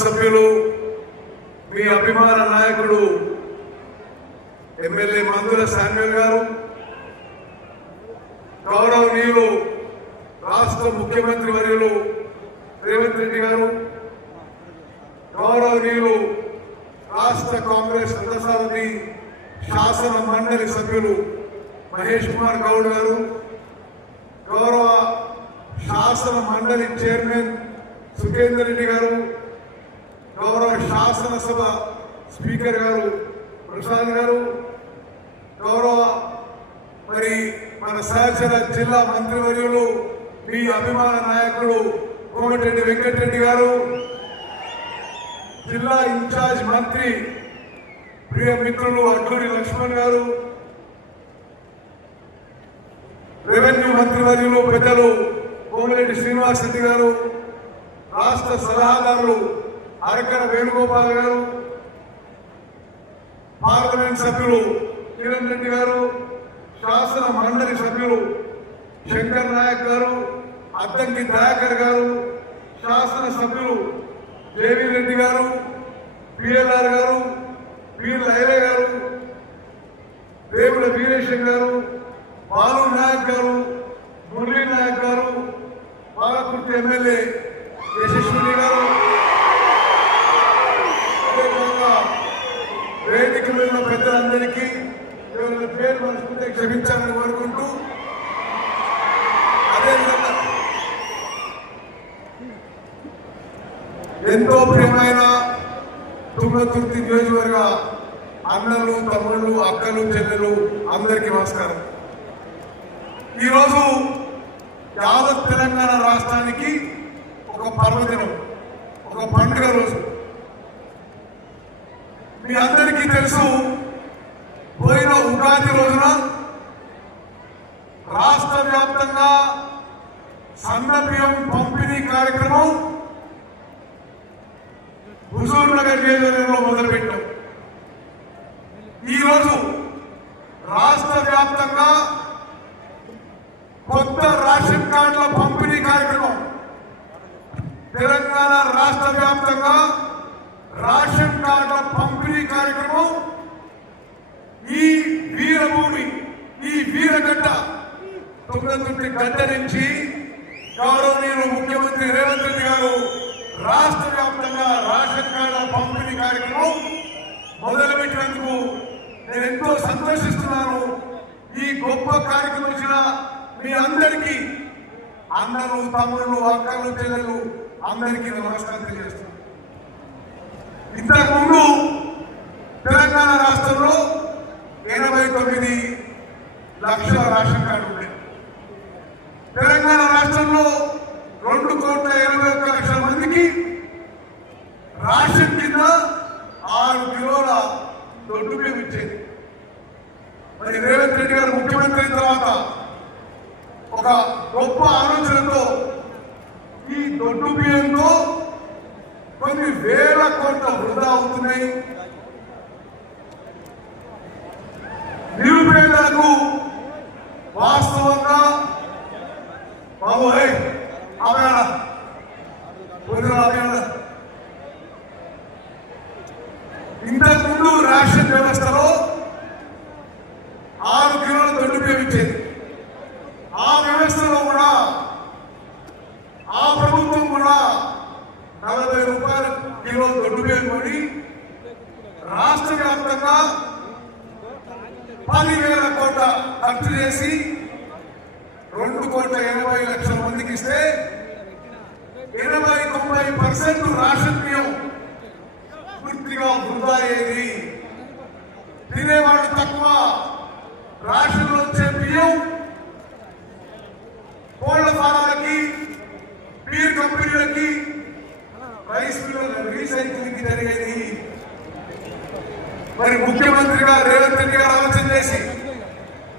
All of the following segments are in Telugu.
సభ్యులు మీ అభిమాన నాయకుడు ఎమ్మెల్యే మందుల శామ్యుల్ గారు గౌరవనీయులు రాష్ట్ర ముఖ్యమంత్రి వర్యులు రేవంత్ రెడ్డి గారు గౌరవనీయులు రాష్ట్ర కాంగ్రెస్ రథసారథి శాసన మండలి సభ్యులు మహేష్ కుమార్ గౌడ్ గారు గౌరవ శాసన మండలి చైర్మన్ సుఖేందర్ రెడ్డి గారు గౌరవ శాసనసభ స్పీకర్ గారు ప్రసాద్ గారు గౌరవ మరి మన సహచర జిల్లా మంత్రివర్యులు మీ అభిమాన నాయకుడు కోమటిరెడ్డి వెంకటరెడ్డి గారు జిల్లా ఇన్ఛార్జ్ మంత్రి ప్రియ మిత్రులు అడ్లూరి లక్ష్మణ్ గారు రెవెన్యూ మంత్రివర్యులు పెద్దలు కోమిరెడ్డి శ్రీనివాస్ రెడ్డి గారు రాష్ట్ర సలహాదారులు అరకర వేణుగోపాల్ గారు పార్లమెంట్ సభ్యులు కిరణ్ రెడ్డి గారు శాసన మండలి సభ్యులు శంకర్ నాయక్ గారు అద్దంకి దయాకర్ గారు శాసన సభ్యులు దేవి రెడ్డి గారు పిఎల్ఆర్ గారు పి లైల గారు రేవుల వీరేశం గారు బాలు నాయక్ గారు మురళీ నాయక్ గారు పాలకుర్తి ఎమ్మెల్యే యశస్విని గారు అదేవిధంగా వేదిక మీద ఉన్న పెద్దలందరికీ ఎవరి పేరు మనసుకుంటే క్షమించాలని కోరుకుంటూ అదేవిధంగా ఎంతో ప్రియమైన తుంగతుర్తి నియోజకవర్గ అన్నలు తమ్ముళ్ళు అక్కలు చెల్లెలు అందరికీ నమస్కారం. ఈరోజు యావత్ తెలంగాణ రాష్ట్రానికి ఒక పర్వదినం ఒక పండుగ రోజు. మీ అందరికీ తెలుసు పోయిన ఉగాది రోజున రాష్ట్ర వ్యాప్తంగా సన్న బియ్యం పంపిణీ కార్యక్రమం హుజూర్ నగర్ నియోజకవర్గంలో మొదలుపెట్టాం. ఈరోజు రాష్ట్ర వ్యాప్తంగా కొత్త రేషన్ కార్డుల పంపిణీ కార్యక్రమం. తెలంగాణ రాష్ట్ర వ్యాప్తంగా రేషన్ కార్డుల పంపిణీ కార్యక్రమం ఈ వీరభూమి ఈ వీరగడ్డ తొమ్మిది గడ్డ నుంచి గౌరవనీయులు ముఖ్యమంత్రి రేవంత్ రెడ్డి గారు రాష్ట్ర వ్యాప్తంగా రేషన్ కార్డుల పంపిణీ కార్యక్రమం మొదలుపెట్టినందుకు నేను ఎంతో సంతోషిస్తున్నాను. ఈ గొప్ప కార్యక్రమం వచ్చిన మీ అందరికీ అందరూ తమ్ముళ్ళు అక్కలు చెల్లెలు అందరికీ నమస్కారం తెలియజేస్తున్నాను. ఇంతకుముందు తెలంగాణ రాష్ట్రంలో ఎనభై తొమ్మిది లక్షల రేషన్ కార్డు ఉండేది తెలంగాణ రాష్ట్రంలో రెండు కోట్ల ఇరవై ఒక్క లక్షల మందికి రాషన్ కింద ఆరు కిలోల దొడ్డు బియ్యం ఇచ్చేది. మరి రేవంత్ రెడ్డి గారు ముఖ్యమంత్రి అయిన తర్వాత ఒక గొప్ప ఆలోచనతో ఈ దొడ్డు బియ్యంతో కొన్ని వేల కోట్ల వృధా అవుతున్నాయి నిరుపేదలకు వాస్తవంగా బాబు హే ఆమె ఇంతకుముందు రేషన్ వ్యవస్థలో ఆరు కిలోల దొడ్డు బియ్యం ఇచ్చేది ఆ వ్యవస్థలో కూడా ఆ ప్రభుత్వం కూడా నలభై రూపాయల కిలో దొడ్డు బియ్యం కొని రాష్ట్ర వ్యాప్తంగా పదివేల కోట్ల ఖర్చు చేసి రెండు కోట్ల ఎనభై లక్షల మందికి ఇస్తే ఎనభై తొంభై పర్సెంట్ రేషన్ బియ్యం పూర్తిగా వృధా అయ్యేది తినేవాడు తక్కువ రేషన్లు వచ్చే బియ్యం కోళ్ళ ఫారాలకి బీర్ కంపెనీలకి రైస్ మిల్లుల రీసైక్లింగ్ జరిగేది మరి ముఖ్యమంత్రిగా రేవంత్ రెడ్డి గారు ఆలోచన చేసి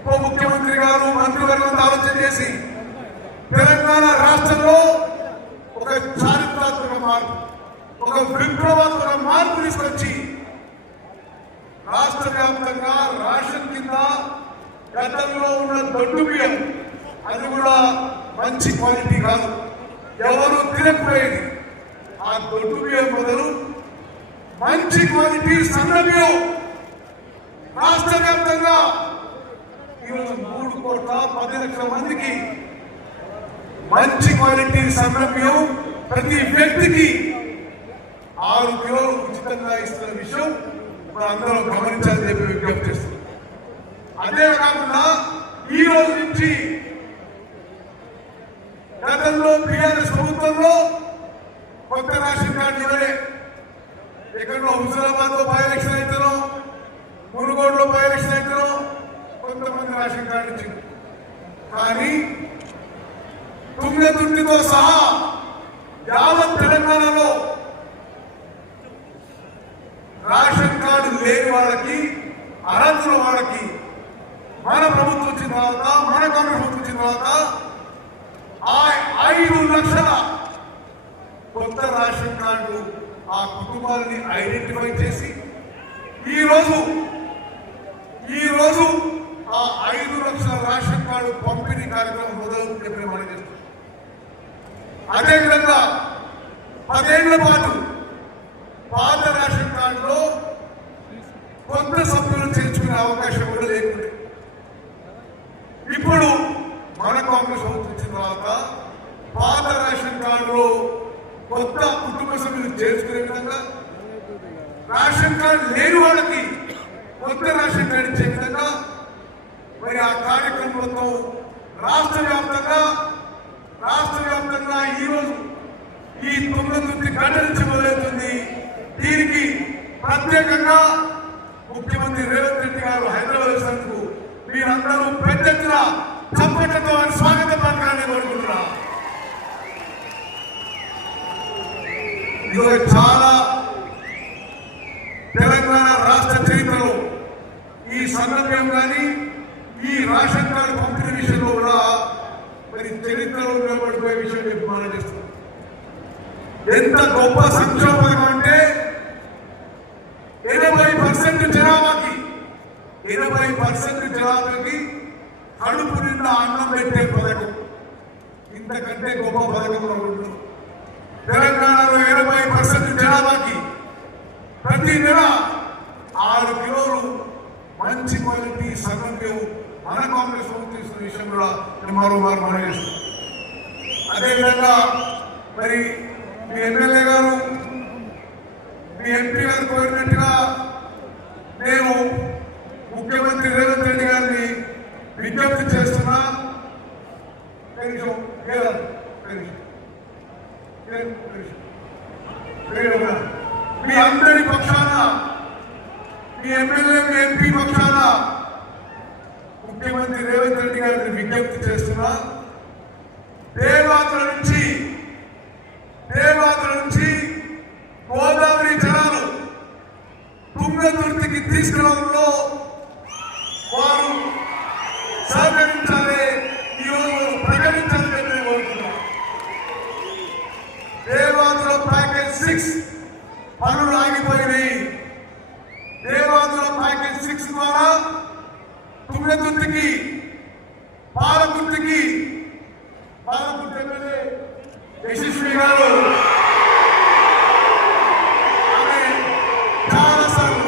ఉప ముఖ్యమంత్రి గారు మంత్రివర్గంతో ఆలోచన చేసి తెలంగాణ రాష్ట్రంలో ఒక చారిత్రాత్మక మార్పు ఒక విప్లవాత్మక మార్పు తీసుకొచ్చి రాష్ట్ర వ్యాప్తంగా రేషన్ కింద గతంలో ఉన్న దొడ్డు బియ్యం అది కూడా మంచి క్వాలిటీ కాదు. ఎవరు తినకపోయేది. ఆ దొడ్డు బియ్యం బదులు మంచి క్వాలిటీ సన్న బియ్యం. రాష్ట్ర వ్యాప్తంగా ఈరోజు మూడు కోట్ల పది లక్షల మందికి మంచి క్వాలిటీ సన్న బియ్యం ప్రతి వ్యక్తికి ఆరు కిలోలు ఉచితంగా ఇస్తున్న విషయం ఇప్పుడు అందరూ గమనించాలని చెప్పి విజ్ఞప్తి చేస్తున్నాం. అదే కాకుండా ఈ రోజు నుంచి గతంలో బీఆర్ఎస్ ప్రభుత్వంలో కొత్త రేషన్ కార్డు ఎక్కడో హుజరాబాద్లో బై ఎలక్షన్ అవుతారో మునుగోడులో బై ఎలక్షన్ అవుతారో కొంతమంది రేషన్ కార్డు ఇచ్చింది కానీ తుంగతుర్తితో సహా యాభై తెలంగాణలో రేషన్ కార్డు లేని వాళ్ళకి అర్హతల వాళ్ళకి మన ప్రభుత్వం వచ్చిన తర్వాత మన కాంగ్రెస్ ప్రభుత్వం వచ్చిన తర్వాత ఆ ఐదు లక్షల కొత్త రేషన్ కార్డు ఆ కుటుంబాలని ఐడెంటిఫై చేసి ఈ రోజు ఈ రోజు ఆ ఐదు లక్షల రేషన్ కార్డు పంపిణీ కార్యక్రమం మొదలు చెప్పిన మనం చేస్తాం అదేవిధంగా పదేళ్ళ పాటు పాత రేషన్ కార్డులో కొత్త సభ్యులు చేర్చుకునే అవకాశం కూడా లేకుండే ఇప్పుడు మన కాంగ్రెస్ ప్రభుత్వం వచ్చిన తర్వాత పాత రేషన్ కార్డులో కొత్త కుటుంబ సభ్యులు చేర్చుకునే విధంగా రేషన్ కార్డు లేని వాళ్ళకి కొత్త రేషన్ కార్డు ఇచ్చే విధంగా మరి ఆ కార్యక్రమంతో రాష్ట్ర వ్యాప్తంగా రాష్ట్ర వ్యాప్తంగా ఈ ఈ తొమ్మిది గంట నుంచి మొదలవుతుంది. దీనికి ప్రత్యేకంగా ముఖ్యమంత్రి రేవంత్ రెడ్డి గారు హైదరాబాద్ వచ్చినందుకు మీరందరూ పెద్ద ఎత్తున చప్పట్లతో వారి స్వాగత పలకాలని కోరుకుంటున్నా. ఇది చాలా తెలంగాణ రాష్ట్ర చరిత్రలో ఈ సందర్భం కానీ ఈ రేషన్ కార్డు పంపిణీ విషయం మరి చరిత్రలో నిలబడిపోయే విషయం చెప్పి మనం ఎంత గొప్ప సంక్షోభం అంటే ఎనభై పర్సెంట్ జనాభాకి ఎనభై పర్సెంట్ జనాభాకి కడుపు నిండా అన్నం పెట్టే పథకం. ఇంతకంటే గొప్ప పథకంలో ఉంటుంది తెలంగాణలో ఎనభై పర్సెంట్ జనాభాకి ప్రతి నెల ఆరు కిలోలు మంచి క్వాలిటీ సగం మన కాంగ్రెస్ ప్రభుత్వం ఇస్తున్న విషయం కూడా నేను మరోమారు మనం చేస్తాం అదేవిధంగా మరి మీ ఎమ్మెల్యే గారు మీ ఎంపీ గారు కోరినట్టుగా నేను ముఖ్యమంత్రి రేవంత్ రెడ్డి గారిని విజ్ఞప్తి చేస్తున్నా. మీ అందరి పక్షాన మీ ఎమ్మెల్యే మీ ఎంపీ పక్షాన ముఖ్యమంత్రి రేవంత్ రెడ్డి గారిని విజ్ఞప్తి చేస్తున్నా దేవాత్ర నుంచి దేవాత్ర నుంచి గోదావరి జలాలు తుంగతుర్తికి తీసుకురావడంలో వారు సహకరించాలి ఈరోజు ప్రకటించాలని చెప్పి నేను కోరుతున్నాను దేవాదుల ప్యాకేజ్ సిక్స్ పనులు ప్యాకేజ్ సిక్స్ ద్వారా తుంగతుర్తికి పాలకుర్తికి పాల ఎమ్మెల్యే యశస్వి గారు. ఎమ్మెల్యే యశస్వి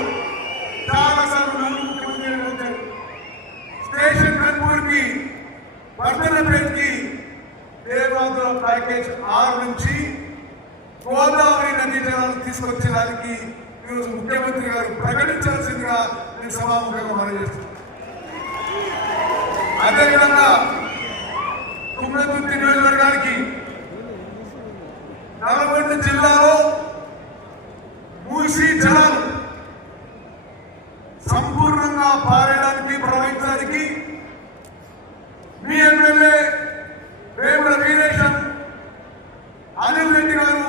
గారు స్టేషన్ కన్పూర్కి వర్ధనపేటకి దేవాదుల ప్యాకేజ్ ఆరు నుంచి గోదావరి నదీ జలాలు తీసుకొచ్చేదానికి ఈరోజు ముఖ్యమంత్రి గారు ప్రకటించాల్సిందిగా నేను సభాముఖంగా మనం చేస్తున్నాను. అదేవిధంగా తుంగతుర్తి నియోజకవర్గానికి నల్గొండ జిల్లాలో మూసి జలాలు సంపూర్ణంగా పారేయడానికి ప్రవహించడానికి మీ ఎమ్మెల్యే వేముల వీరేశం అనిల్ రెడ్డి గారు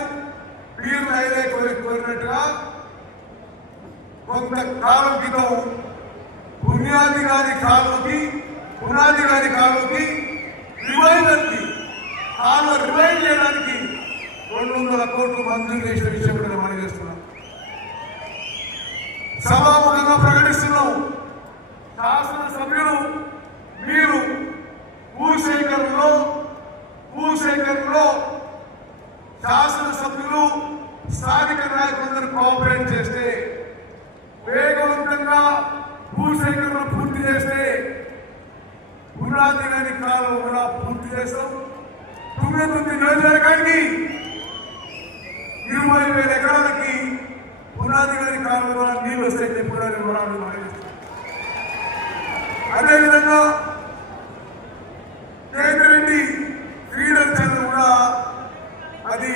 వీరు హైలైట్ కోరినట్టుగా కొంతకాలం క్రితం పుణ్యాది గారి కాలుకి పునాది గారి కాలువకి రివైవర్కి కాలు రివైన్ చేయడానికి రెండు వందల కోట్లు మంజూరు చేసిన విషయం కూడా మనం చేస్తున్నాం. సభాముఖంగా ప్రకటిస్తున్నాం. శాసనసభ్యులు మీరు భూసేకరణలో భూసేకరణలో శాసనసభ్యులు స్థానిక నాయకులందరూ కోఆపరేట్ చేస్తే వేగవంతంగా భూసేకరణ పూర్తి చేస్తే పునాది గారి కాలం కూడా పూర్తి చేస్తాం. తొమ్మిది తొమ్మిది నియోజకవర్గానికి ఇరవై వేల ఎకరాలకి పునాది గారి కాలం ద్వారా నీళ్ళు వస్తాయి చెప్పడానికి కూడా అదేవిధంగా కేంద్రెడ్డి క్రీడల చదువు కూడా అది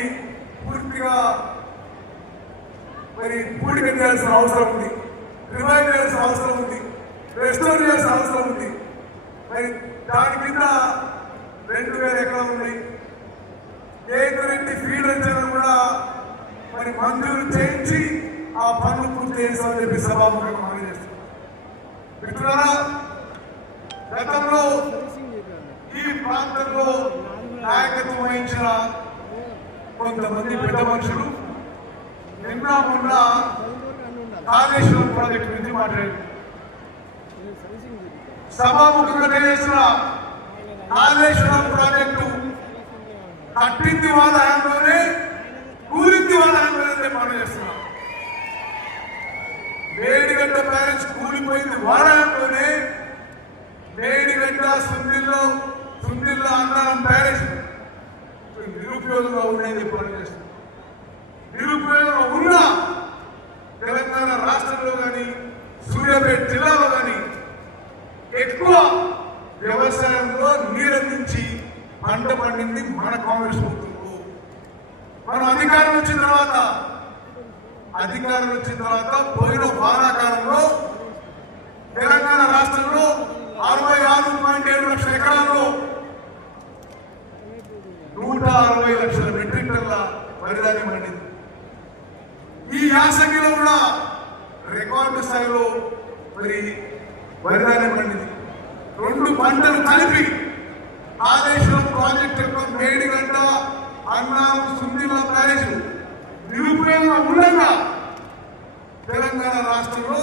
పూర్తిగా మరి పూర్తి చేయాల్సిన అవసరం ఉంది. గతంలో ఈ ప్రాంతంలో నాయకత్వం వహించిన కొంతమంది పెద్ద మనుషులు నిన్న మొన్న కాళేశ్వరం ప్రాజెక్టు గురించి మాట్లాడారు. సభాముఖంగా తెలియజేసిన కాళేశ్వరం ప్రాజెక్టు కట్టింది వాళ్ళ హయాంలోనే కూలింది వాళ్ళ హయాంలోనే మనం చేస్తున్నాం మేడిగడ్డ ప్యాలెస్ కూలిపోయింది వాళ్ళ హయాంలోనే మేడిగడ్డ సుందిల్లో సుందిల్లో అన్నారం ప్యాలెస్ నిరుపయోగంగా ఉండేది పని చేస్తున్నాం నిరుపయోగంగా ఉన్నా తెలంగాణ రాష్ట్రంలో కానీ సూర్యాపేట జిల్లాలో కానీ ఎక్కువ వ్యవసాయంలో నీరందించి పంట పండింది మన కాంగ్రెస్ ప్రభుత్వం మనం అధికారం వచ్చిన తర్వాత అధికారం వచ్చిన తర్వాత పోయిన వానాకాలంలో తెలంగాణ రాష్ట్రంలో అరవై ఆరు పాయింట్ ఏడు లక్షల ఎకరాల్లో నూట అరవై లక్షల మెట్రిక్ టన్ల వరిధాన్యం పండింది ఈ యాసంగిలో కూడా రికార్డు స్థాయిలో మరి వరిధాన్యం పండింది రెండు పంటలు కలిపి ఆదేశం ప్రాజెక్ట్ యొక్క మేడిగడ్డ అన్నం సుందిల ప్యారేజ్ నిరుపయోగంగా ఉండగా తెలంగాణ రాష్ట్రంలో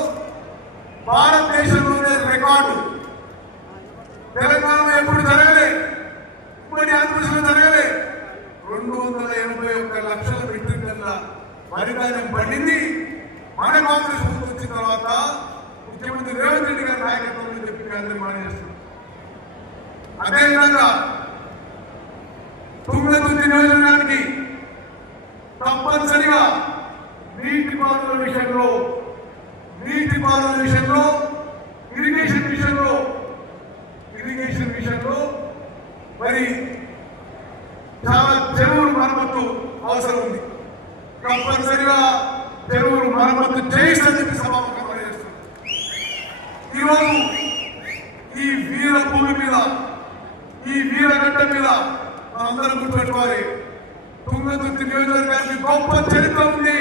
భారతదేశంలోనే రికార్డు. తెలంగాణలో ఎప్పుడు జరగలే? ఉమ్మడి ఆంధ్రప్రదేశ్లో జరగలే? రెండు వందల ఎనభై ఒక్క లక్షల మెట్రిక్ టన్ల వరిధాన్యం పండింది. మన కాంగ్రెస్ ముందు వచ్చిన తర్వాత ముఖ్యమంత్రి రేవంత్ రెడ్డి గారి నాయకత్వంలో చెప్పి అందరూ మనం చేస్తున్నాం అదేవిధంగా తుంగతుర్తి నియోజకవర్గానికి తప్పనిసరిగా నీటి పారుదల విషయంలో నీటి పారుదల విషయంలో ఇరిగేషన్ విషయంలో ఇరిగేషన్ విషయంలో మరి చాలా చెరువులు మరమ్మత్తు అవసరం ఉంది. తప్పనిసరిగా చెరువులు మరమ్మత్తు చేయిస్తని చెప్పి సభాముఖంగా ఈరోజు ఈ వీర భూమి మీద ఈ వీరగడ్డ మీద మనందరం గుర్తుపెట్టుకోవాలి. తుంగతుర్తి నియోజకవర్గానికి గొప్ప చరిత్ర ఉంది.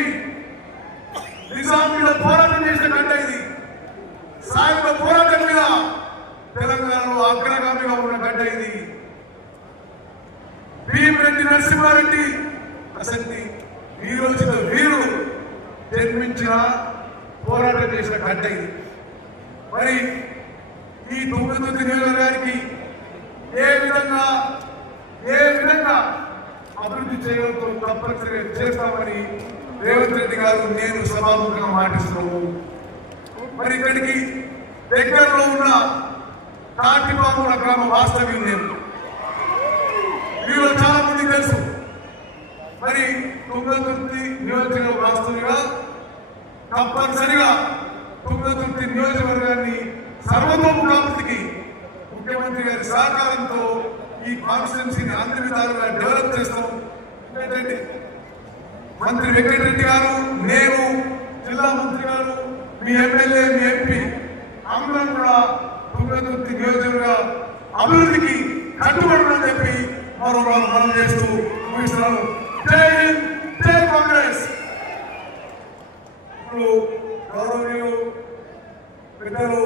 నిజాం మీద పోరాటం చేసిన గడ్డ ఇది. సాయుధ పోరాటం మీద తెలంగాణలో అగ్రగామిగా ఉన్న గడ్డ ఇది. భీమరెడ్డి నరసింహారెడ్డి అసలు వీరోచిత వీరుడు. జన్మించిన పోరాటం చేసిన గంట ఇది. మరి ఈ తుంగతుర్తి గారికి ఏ విధంగా ఏ విధంగా అభివృద్ధి చేయడంతో తప్పనిసరి చేస్తామని రేవంత్ రెడ్డి గారు నేను సభాముఖంగా మాటిస్తున్నాము. మరి ఇక్కడికి దగ్గరలో ఉన్న కాటిపాముల గ్రామ వాస్తవ్యం నేను. మీలో చాలా మంది తెలుసు. మరి తుంగతుర్తి నియోజకవర్గ వాస్తవిగా తప్పనిసరిగా తుంగతుర్తి నియోజకవర్గాన్ని సర్వతోముఖాభివృద్ధికి ముఖ్యమంత్రి గారి సహకారంతో ఈ కాన్స్టిట్యున్సీని అన్ని విధాలుగా డెవలప్ చేస్తాం. ఏంటంటే మంత్రి వెంకటరెడ్డి గారు నేను జిల్లా మంత్రి గారు మీ ఎమ్మెల్యే మీ ఎంపీ అందరం కూడా తుంగతుర్తి నియోజకవర్గ అభివృద్ధికి కట్టుబడమని చెప్పి మరో మనం చేస్తూ ముగిస్తున్నాను జై హింద్ జై కాంగ్రెస్! గౌరవనీయులు పెద్దలు